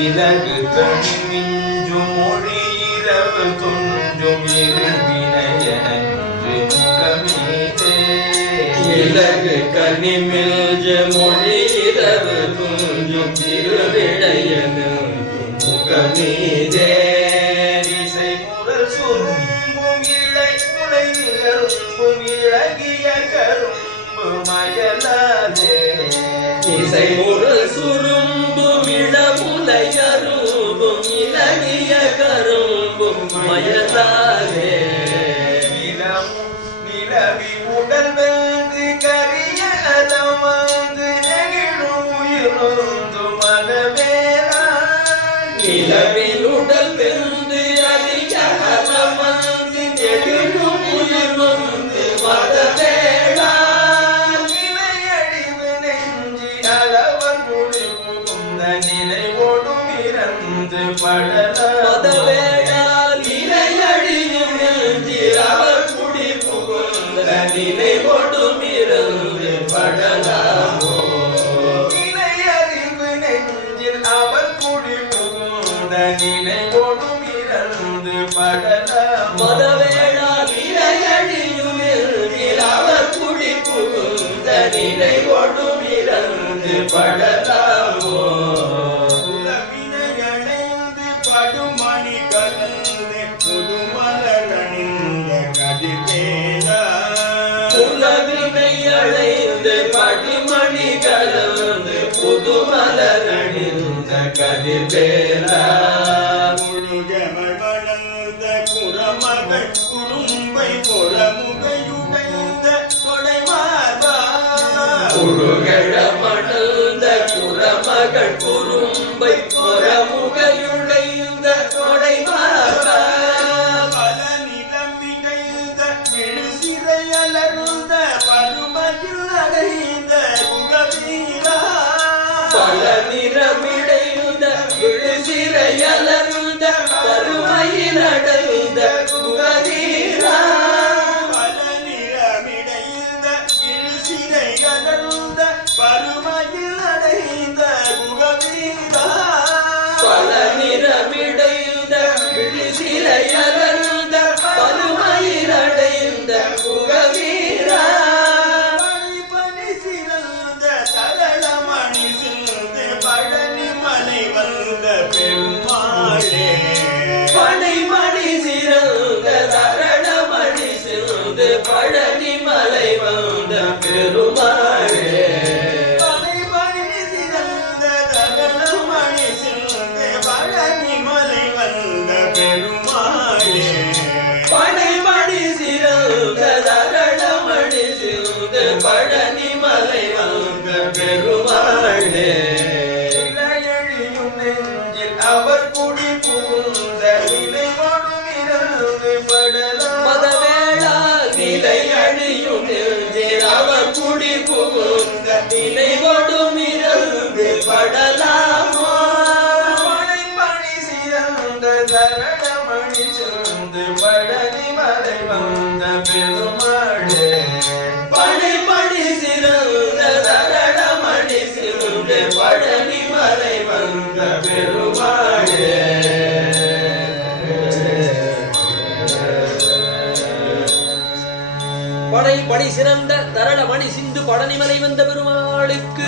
இலகு கணி மிஞ்சும் மொழி இரவு துஞ்சும் இருவினையன்று முகமீதே இலகு கனி மிஞ்சு மொழி இரவு துஞ்சும் இருவினையன்று முகமீதே இசை முரல் சுரும்பும் இழை முளை நிகழ்வும் இழகிய கரும்பு மயலாதே இசை முரல் சுரும்பும் இளமுலை கரும்பும் இலகிய கரும்பும் மயலாதே நிலவி உடல் வென்று கரிய அதமந்து நெகிழும் உயிருந்து மனவேரா நிலவில் உடல் வென்று அறிய அதமந்து நெகிழும் உயிருந்து மனவேரா நிலையடிவு நெஞ்சி அளவர் குடி புகுந்த நிலை ஒடும் இறந்து படலா நிலை ஒடும் இருந்து படலாமோ நிலை அறிவு நெஞ்சில் அவர் குடி புகுந்த நிலை ஒடும் இருந்து படலாம் மதவேளா நிலை அழியும் நெஞ்சில் அவர் குடி புகுந்த நிலை ஒடும் இருந்து படலாமோ உலவினையடைந்து படுமணி கலந்து புதுமலர் அணிந்த கதிர்வேலா உலவினை அடைந்து படிமணி கலந்து புதுமலர் அணிந்த கதிர்வேலா முழுகமள் வளர்ந்த குரமகள் குறும்பை பொறமுகையுடைந்த கொடைமார்பா முழுகழ மணந்த குரமகள் குறும்பை பொறமுகையுடைந்த கொடைமார்பா பல நிறமிடைந்த விழுசிறையலர்ந்த பருமையில் அடைந்த குகதீரா பல நிறமிடைந்த விழுசிறையலர்ந்த பருமையில் அடைந்த குகதீரா பல நிறமிடைந்த விழுசிறையலர்ந்த பருமையில் அடைந்த குகதீரா பனைமணி சிறந்த தரணமணி சிறந்து பழனிமலை வந்த பெருமாளே பனைமணி சிறந்த தரணமணி சிறந்து பழனிமலை வந்த பெருமாளே பனைமணி சிறந்த தரணமணி சிறந்து பழனிமலை வந்த பெருமாளே அவர் குடி புகுந்த நிலை ஒடும் இருந்து படலாம் மதவேளா நிலை அழியும் நெஞ்சில் அவர் குடி புகுந்த நிலை ஒடும் இருந்து படலாமோ பனை சிறந்த தரணமணி சிறந்து பழனிமலை வந்த பெருமாளே பனை சிறந்த தரணமணி சிறந்து பழனிமலை வந்த பெருமாளே படை படி சிறந்த தரளமணி சிந்து பழனிமலை வந்த பெருமாளுக்கு